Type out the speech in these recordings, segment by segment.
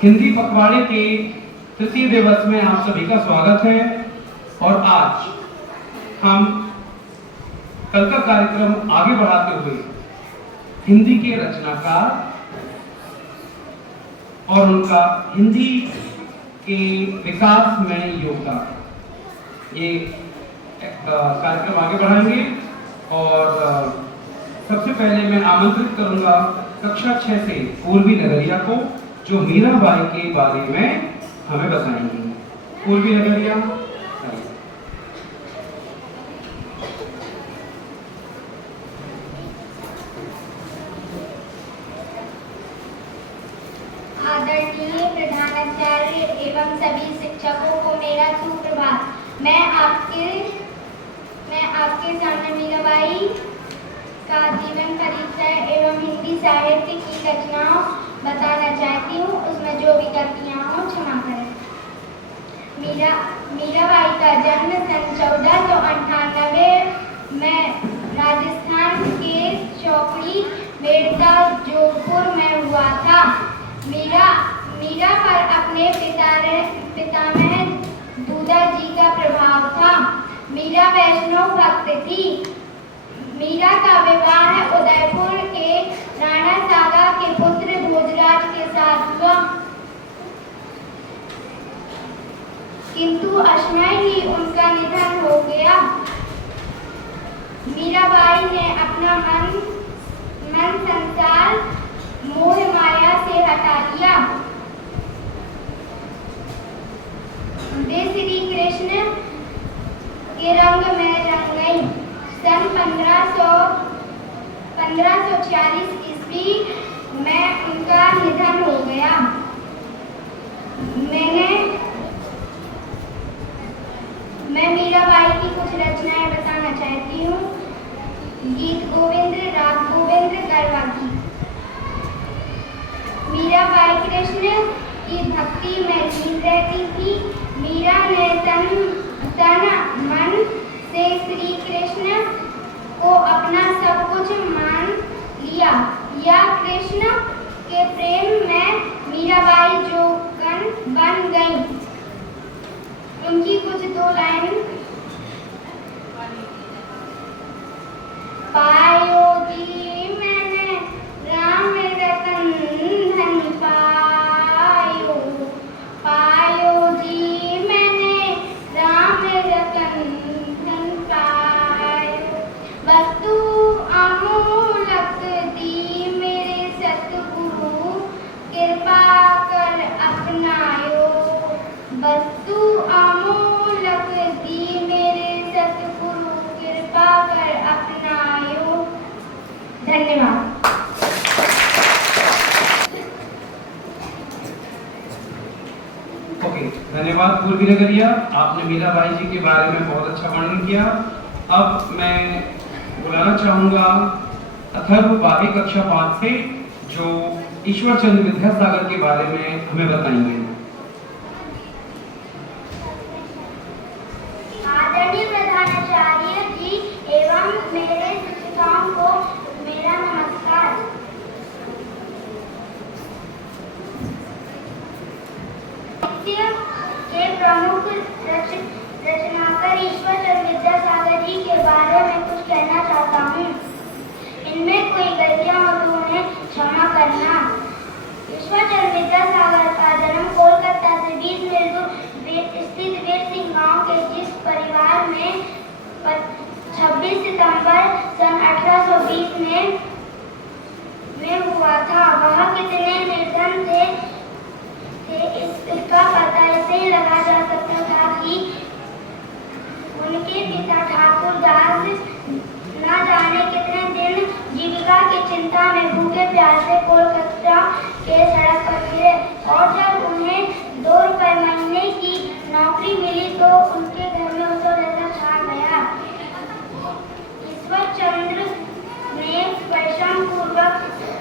हिंदी पखवाड़े के तृतीय दिवस में आप सभी का स्वागत है। और आज हम कल का कार्यक्रम आगे बढ़ाते हुए हिंदी के रचनाकार और उनका हिंदी के विकास में योगदान, ये कार्यक्रम आगे बढ़ाएंगे। और सबसे पहले मैं आमंत्रित करूंगा कक्षा 6 से पूर्वी नगरिया को, जो मीराबाई के बारे में हमें बताएंगी। पूर्वी नगरिया, आदरणीय प्रधानाचार्य एवं सभी शिक्षकों को मेरा सुप्रभात। मैं आपके सामने मीराबाई का जीवन परिचय एवं हिंदी साहित्य की रचनाओं बताना चाहती हूँ। उसमें जो भी गलतियाँ हों क्षमा करें। मीराबाई का जन्म सन 1498 में राजस्थान के चौकड़ी बेड़ता जोधपुर में हुआ था। मीरा पर अपने पितामह दूधा जी का प्रभाव था। मीरा वैष्णव भक्त थी। मीरा का विवाह उदयपुर के राणा सागा के पुत्र भोजराज के साथ हुआ, किंतु अश्मय ही उनका निधन हो गया। मीराबाई ने अपना मन संसार मोह माया से हटा लिया। वे श्री कृष्ण के रंग में रंग गई। सन 1546 ईस्वी में उनका निधन हो गया। मैं मीराबाई की कुछ रचनाएं बताना चाहती हूँ। गीत गोविंद, राग गोविंद, गरबा गीत। मीराबाई कृष्ण की भक्ति में लीन रहती थी। मीरा ने तन मन से श्री कृष्ण को अपना सब कुछ मान लिया। या कृष्ण के प्रेम में मीराबाई जोगन बन गई। उनकी कुछ दो लाइन। पायो जी मैंने राम रतन धन पायो, पायो जी मैंने राम रतन धन पायो। वस्तु अमूलक दी मेरे सतगुरु, कृपा कर अपनायो। वस्तु अमूलक दी मेरे सतगुरु, कृपा कर अपनायो। धन्यवाद। धन्यवाद पूर्वी नगरिया, आपने मीराबाई जी के बारे में बहुत अच्छा वर्णन किया। अब मैं बुलाना चाहूंगा अथर्व बागी कक्षा 5 से, जो ईश्वर चंद्र विद्यासागर के बारे में हमें बताएंगे। आदरणीय प्रधानाचार्य जी एवं मेरे शिक्षकों को मेरा नमस्कार। के प्रमुख रचनाकार ईश्वर चंद्र विद्यासागर जी के बारे में कुछ कहना चाहता हूँ। इनमें कोई गलतियाँ हो तो उन्हें क्षमा करना। ईश्वर चंद्र विद्यासागर का जन्म कोलकाता से 20 मील दूर स्थित वीर सिंह गांव के जिस परिवार में 26 सितंबर सन 1820 में हुआ था, वह कितने निर्धन थे इसका पता इससे लगा जा सकता था कि उनके पिता ठाकुर दास न जाने कितने दिन जीविका की चिंता में भूखे प्यासे कोलकाता के सड़क पर गिरे, और जब उन्हें 2 रुपए महीने की नौकरी मिली तो उनके घर में उत्सव जैसा छा गया। ईश्वर चंद्र ने परिश्रम पूर्वक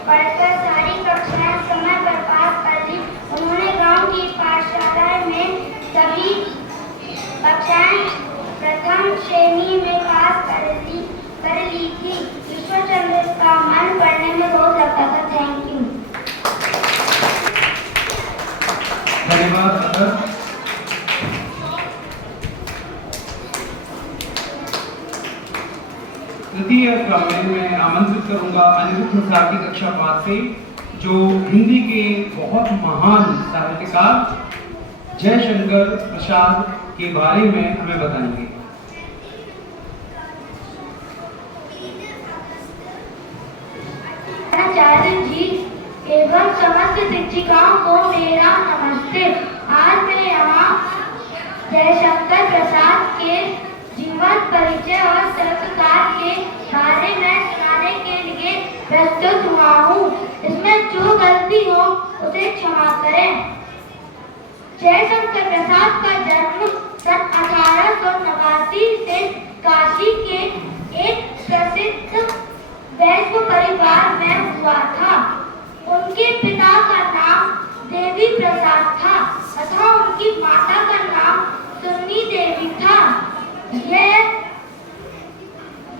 पढ़कर सारी कक्षाएं समय पर पास कर ली। उन्होंने गांव की पाठशाला में सभी कक्षाएं प्रथम श्रेणी में पास कर ली थी। ईश्वर चंद्र का मन पढ़ने में बहुत लगता था। Thank you. धन्यवाद अतर। तृतीय क्रम में मैं आमंत्रित करूंगा अनिरुद्ध प्रसाद की कक्षा 5 से, जो हिंदी के बहुत महान साहित्यकार जयशंकर प्रसाद के बारे में हमें बताएंगे। आचार्य जी एवं समस्त शिक्षिकाओं को मेरा नमस्ते। आज मैं यहाँ जयशंकर प्रसाद के जीवन परिचय और संस्कार के बारे में सुनाने के लिए प्रस्तुत हुआ हूँ। इसमें जो गलती हो उसे क्षमा करें। जयशंकर प्रसाद का जन्म सन 1889 से काशी के एक प्रसिद्ध वैश्य परिवार में हुआ था। उनके पिता का नाम देवी प्रसाद था तथा उनकी माता का नाम सुन्नी देवी था। यह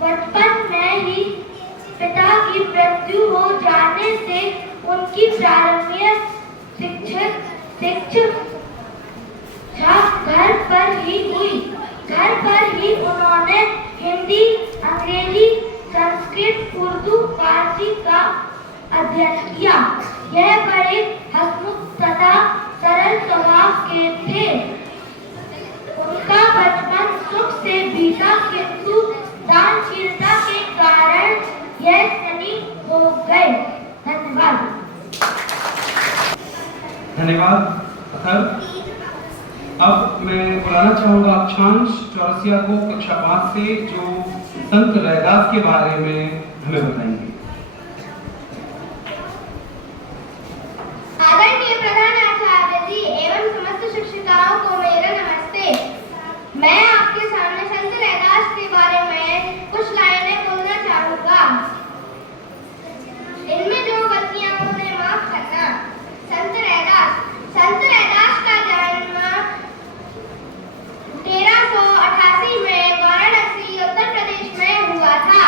बचपन में ही पिता की मृत्यु हो जाने से उनकी प्रारंभिक शिक्षा घर पर ही हुई। घर पर ही उन्होंने हिंदी, अंग्रेजी, संस्कृत, उर्दू, फारसी का अध्ययन किया। यह बड़े हंसमुख तथा सरल स्वभाव के थे। उनका बचपन सुख से बीता, किंतु दानशीलता के कारण यह शनि हो गए। धन्यवाद। धन्यवाद अथर। अब मैं बुलाना चाहूंगा अक्षांश चौरसिया को कक्षा 5 से, जो संत रैदास के बारे में हमें बताएंगे। आदरणीय प्रधानाचार्य जी एवं समस्त शिक्षिकाओं को मेरा नमस्ते। मैं आपके सामने संत रैदास के बारे में कुछ लाइनें बोलना चाहूंगा। इनमें जो गलतियां उन्हें माफ करना। संत रैदास का जन्म 1388 में वाराणसी उत्तर प्रदेश में हुआ था।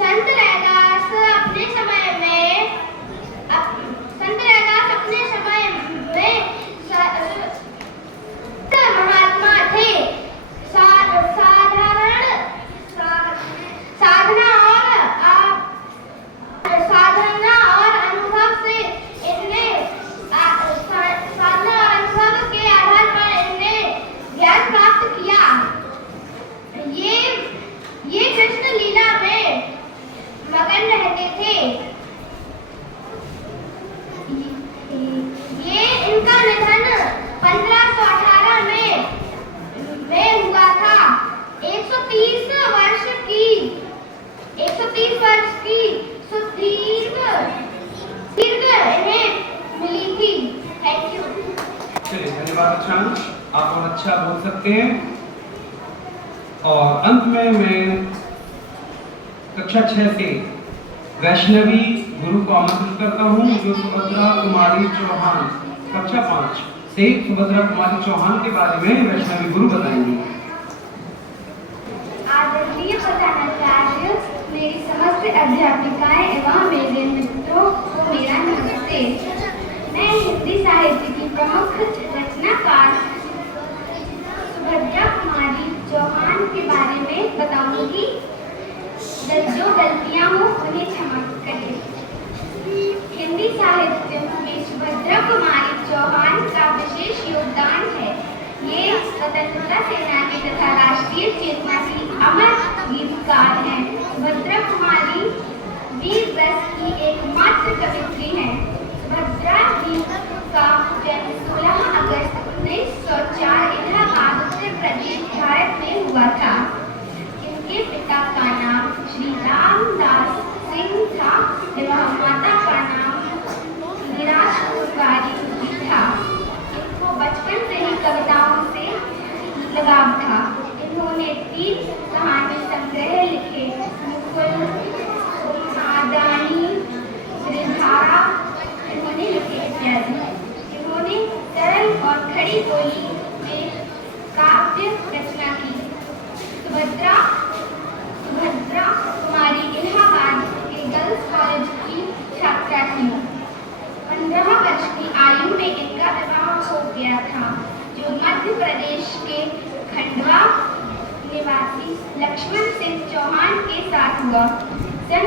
संत रैदास अपने समय में महात्मा थे। साधना और अनुभव से इन्हें साधना और अनुभव के आधार पर इन्हें ज्ञान प्राप्त किया। ये कृष्ण लीला में मगन रहते थे। ये इनका निधन 1518 में हुआ था। 130 वर्ष की सुदीर्घ इन्हें मिली थी। Thank you. चलिए धन्यवाद अक्षांश, आप और अच्छा बोल सकते हैं। और अंत में मैं कक्षा 6 से वैष्णवी गुरु को आमंत्रित करता हूँ, जो सुभद्रा कुमारी चौहान कक्षा 5 से सुभद्रा कुमारी चौहान के बारे में वैष्णवी गुरु बताएंगी। आदरणीय प्रधानाचार्य, मेरी समस्त अध्यापिकाएं एवं मेरे मित्रों को मेरा नमस्ते। मैं हिंदी साहित्य की प्रमुख रचनाकार सुभद्रा कुमारी चौहान के बारे में बताऊंगी। जो गलतियां हो उन्हें क्षमा करें। हिंदी साहित्य में सुभद्रा कुमारी चौहान का विशेष योगदान है। ये स्वतंत्रता सेनानी तथा राष्ट्रीय चेतना की अमर गीतकार हैं। सुभद्रा कुमारी वीर रस की एकमात्र कवियत्री हैं। सुभद्रा जी का जन्म 16 अगस्त 1904 इलाहाबाद उत्तर प्रदेश भारत में हुआ था। इनके पिता का नाम श्री रामदास सिंह था एवं माता का नाम निराश कुमारी था। इनको बचपन से ही कविताओं से लगाव था। इन्होंने 3 कहानी संग्रह लिखे, मुकुल, आदानी, गिरधारा इन्होंने लिखे इत्यादि। इन्होंने सरल और खड़ी बोली में काव्य रचना की। सुभद्रा कुमारी इलाहाबाद के गर्ल्स कॉलेज की छात्रा थी। 15 वर्ष की आयु में इनका विवाह हो गया था, जो मध्य प्रदेश के खंडवा निवासी लक्ष्मण सिंह चौहान के साथ हुआ। सन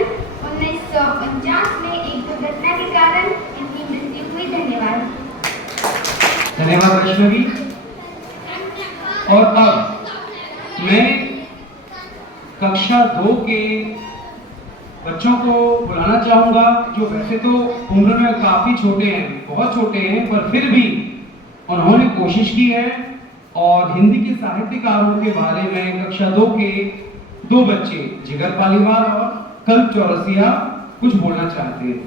1949 में एक दुर्घटना के कारण इनकी मृत्यु हुई। धन्यवाद। धन्यवाद वैष्णवी। और अब मैं कक्षा 2 के बच्चों को बुलाना चाहूंगा, जो वैसे तो उम्र में काफी छोटे हैं, बहुत छोटे हैं, पर फिर भी उन्होंने कोशिश की है और हिंदी के साहित्यकारों के बारे में कक्षा 2 के 2 बच्चे जिगर पालीवाल और कल्प चौरसिया कुछ बोलना चाहते हैं।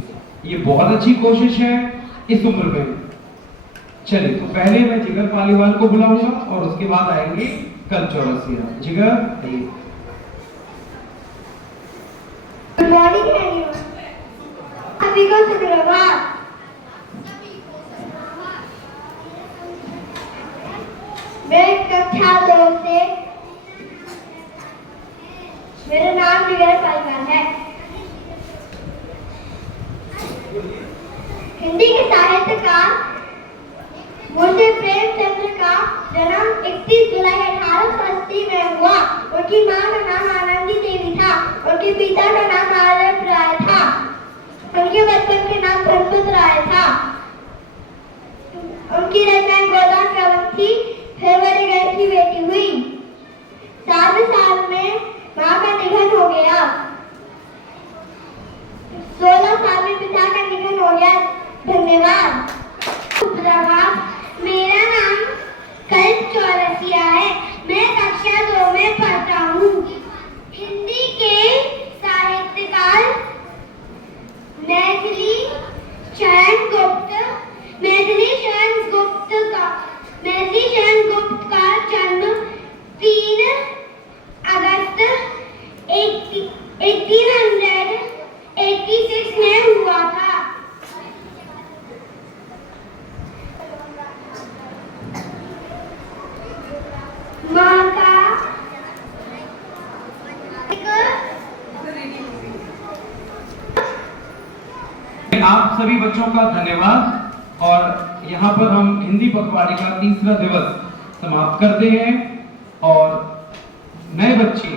ये बहुत अच्छी कोशिश है इस उम्र में। चलिए, तो पहले मैं जिगर पालीवाल को बुलाऊंगा और उसके बाद आएंगे कल्प चौरसिया। जिगर, आइए। Good morning everyone. सभी को सुप्रभात। मैं कक्षा 2 से, मेरा नाम जिगर पालीवाल है। हिंदी के साहित्यकार मुंशी प्रेमचंद्र का जन्म 31 जुलाई 1880 में हुआ। उनकी मां का नाम आनंदी देवी था। उनके पिता का नाम आनंद राय था। उनके बचपन के नाम धनपत राय था। उनकी रचनाएं गोदान कलम थी। फिर बड़ी गढ़ की बेटी हुई। 7वें साल में मां का निधन हो गया। 16 साल में पिता का निधन हो गया। धन्यवाद। सुप्रभात। मेरा नाम कल्प चौरसिया है। मैं कक्षा 2 में पढ़ता हूँ। हिंदी के साहित्यकार मैथिली शरण गुप्त का जन्म 3 अगस्त 1886 में हुआ था। मां का आप सभी बच्चों का धन्यवाद। और यहाँ पर हम हिंदी पखवाड़े का 3रा दिवस समाप्त करते हैं। और नए बच्चे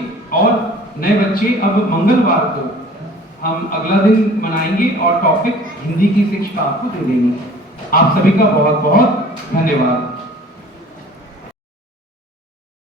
अब मंगलवार को हम अगला दिन मनाएंगे और टॉपिक हिंदी की शिक्षा आपको दे देंगे। आप सभी का बहुत बहुत धन्यवाद।